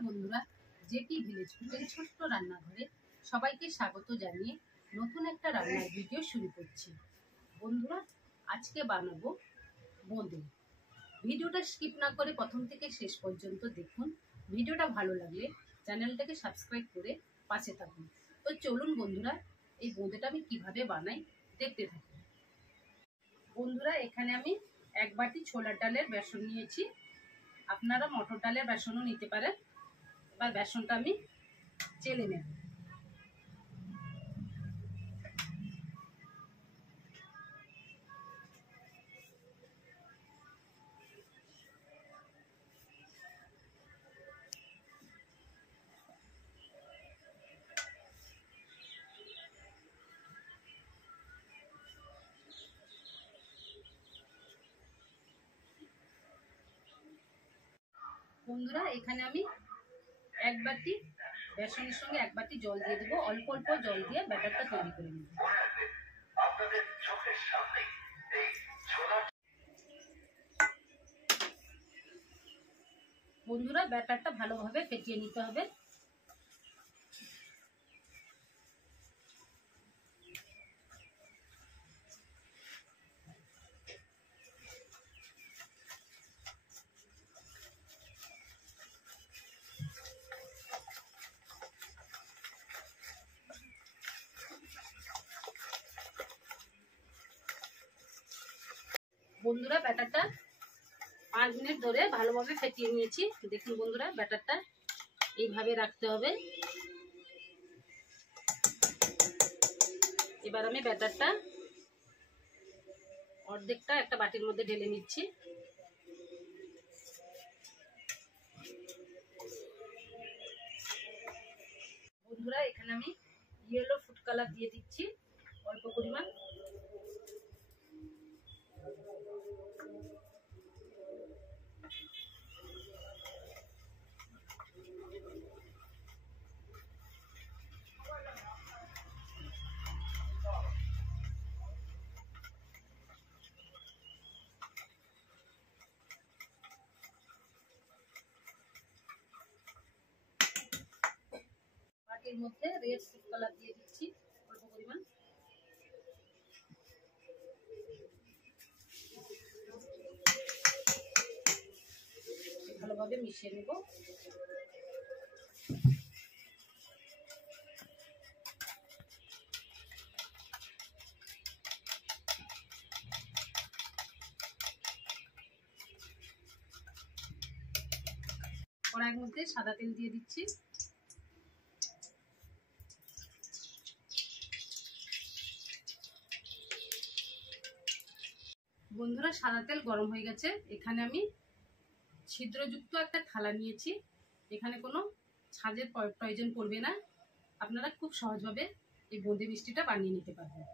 নমস্কার বন্ধুরা, JP village ফুডের ছোট্ট রান্নাঘরে সবাইকে স্বাগত জানিয়ে নতুন একটা রান্নার ভিডিও শুরু করছি। বন্ধুরা, আজকে বানাবো বোঁদে। ভিডিওটা স্কিপ না করে প্রথম থেকে শেষ পর্যন্ত দেখুন। ভিডিওটা ভালো লাগলে চ্যানেলটাকে সাবস্ক্রাইব করে পাশে থাকুন। তো চলুন বন্ধুরা, এই বোঁদেটা আমি কিভাবে বানাই দেখতে থাকুন। বন্ধুরা, এখানে আমি 1 বাটি ছোলার ডালের বেসন নিয়েছি। আপনারা মটর ডালের বেসনও নিতে পারেন। এবার বেসনটা আমি চেলে নেব। বন্ধুরা, এখানে আমি 1 বাটি বেসনের সঙ্গে 1 বাটি জল দিয়ে দেবো। অল্প অল্প জল দিয়ে ব্যাটারটা তৈরি করে নেব। বন্ধুরা, ব্যাটারটা ভালোভাবে ফেটিয়ে নিতে হবে। বন্ধুরা, ব্যাটারটা 5 মিনিট ধরে ভালোভাবে ফেটিয়ে নিয়েছি। দেখুন বন্ধুরা, ব্যাটারটা এইভাবে রাখতে হবে। এবার আমি ব্যাটারটা অর্ধেকটা একটা বাটির মধ্যে ঢেলে নিচ্ছি। বন্ধুরা, এখানে আমি ইয়েলো ফুড কালার দিয়ে দিচ্ছি অল্প পরিমাণ। বাটির মধ্যে রেড ফুড কালার দিয়ে দিচ্ছি অল্প পরিমাণ। ভালোভাবে মিশিয়ে নেব। কড়াইয়ের মধ্যে সাদা তেল দিয়ে দিচ্ছি। বন্ধুরা, সাদা তেল গরম হয়ে গেছে। এখানে আমি ছিদ্রযুক্ত একটা থালা নিয়েছি। এখানে কোনো ছাঁচের প্রয়োজন পড়বে না। আপনারা খুব সহজভাবে এই বোঁদে মিষ্টিটা বানিয়ে নিতে পারবেন।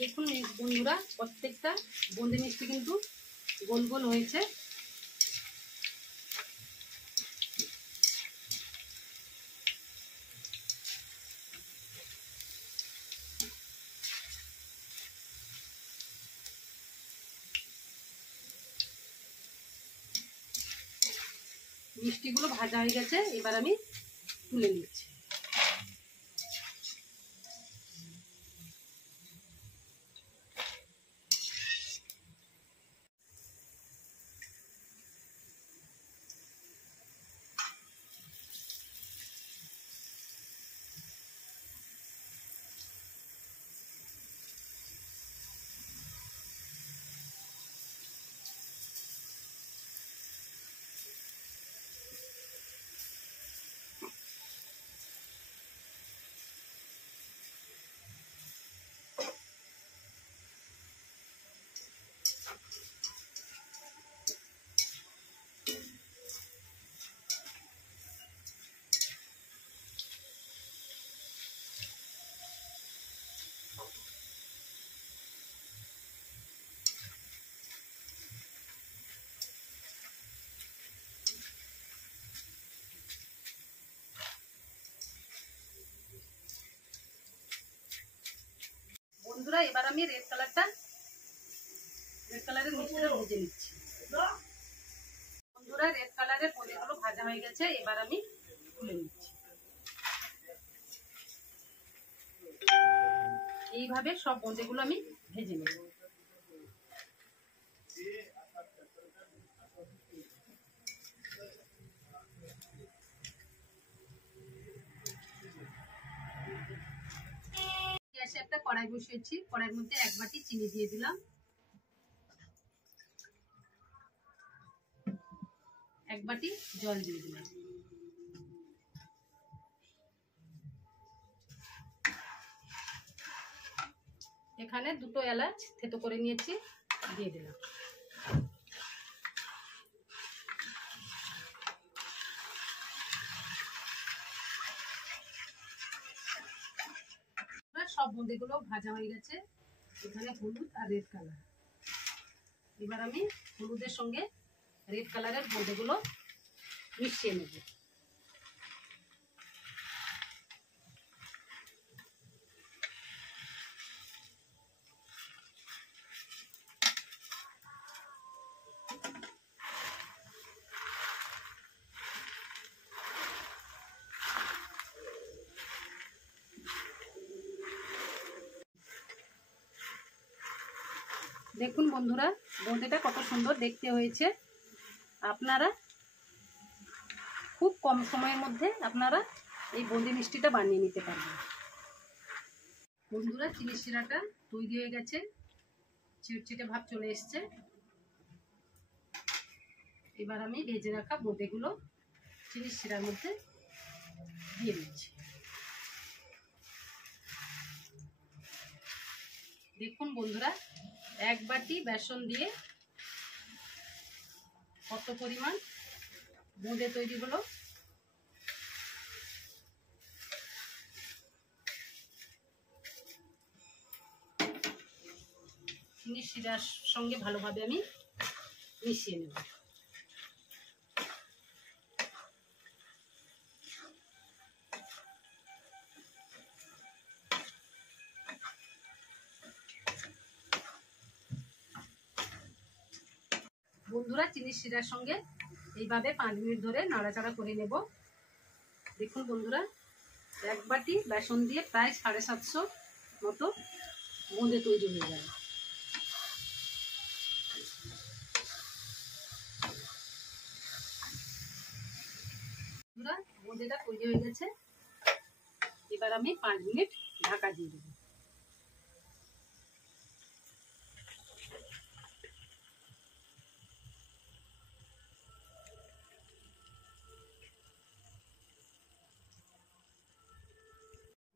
দেখুন বন্ধুরা, প্রত্যেকটা বোঁদে মিষ্টি কিন্তু গোল গোল হয়েছে। মিষ্টিগুলো ভাজা হয়ে গেছে। এবার আমি তুলে নিচ্ছি। এবার আমি রেড কালারের মিষ্টিটা ভেজে নিচ্ছি। বন্ধুরা, রেড কালারের বোঁদেগুলো ভাজা হয়ে গেছে, এবার আমি তুলে নিচ্ছি। এইভাবে সব বোঁদেগুলো আমি ভেজে নেব। গ্যাসে একটা কড়াই বসিয়েছি, কড়াইয়ের মধ্যে 1 বাটি চিনি দিয়ে দিলাম, 1 বাটি জল দিয়ে দিলাম। এখানে 2টো এলাচ থেতো করে নিয়েছি, দিয়ে দিলাম। সব বোঁদেগুলো ভাজা হয়ে গেছে। এখানে হলুদ আর রেড কালার, এবার আমি হলুদের সঙ্গে রেড কালারের বোঁদেগুলো মিশিয়ে নেব। দেখুন বন্ধুরা, বোঁদেটা কত সুন্দর দেখতে হয়েছে। আপনারা খুব কম সময়ের মধ্যে আপনারা এই বোঁদে মিষ্টিটা বানিয়ে নিতে পারবেন। বন্ধুরা, চিনি শিরাটা তৈরি হয়ে গেছে, চিটচিটে ভাব চলে এসছে। এবার আমি ভেজে রাখা বোঁদেগুলো চিনি শিরার মধ্যে দিয়ে দিচ্ছি। দেখুন বন্ধুরা, 1 বাটি বেসন দিয়ে কত পরিমাণ বোঁদে তৈরি হলো। চিনি শিরার সঙ্গে ভালোভাবে আমি মিশিয়ে নেব। বন্ধুরা, চিনি শিরার সঙ্গে এইভাবে 5 মিনিট ধরে নাড়াচাড়া করে নেব। দেখুন বন্ধুরা, 1 বাটি বেসন দিয়ে প্রায় 750 মতো বোঁদে তৈরি হয়ে গেল। বন্ধুরা, বোঁদেটা তৈরি হয়ে গেছে, এবার আমি 5 মিনিট ঢাকা দিয়ে দেব।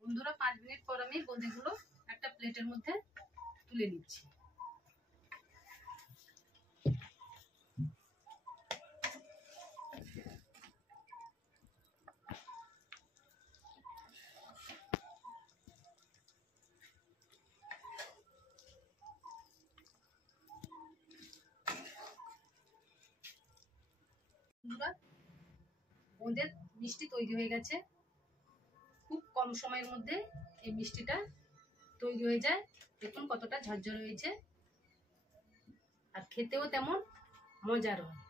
বন্ধুরা, 5 মিনিট পর আমি বোঁদেগুলো একটা প্লেটের মধ্যে তুলে নিচ্ছি। বন্ধুরা, বোঁদের মিষ্টি তৈরি হয়ে গেছে। খুব কম সময়ের মধ্যে এই মিষ্টিটা তৈরি হয়ে যায়। দেখুন কতটা ঝরঝর হয়েছে, আর খেতেও তেমন মজার হয়।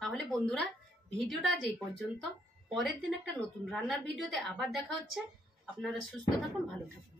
তাহলে বন্ধুরা, ভিডিওটা যেই পর্যন্ত, পরের দিন একটা নতুন রান্নার ভিডিওতে আবার দেখা হচ্ছে। আপনারা সুস্থ থাকুন, ভালো থাকুন।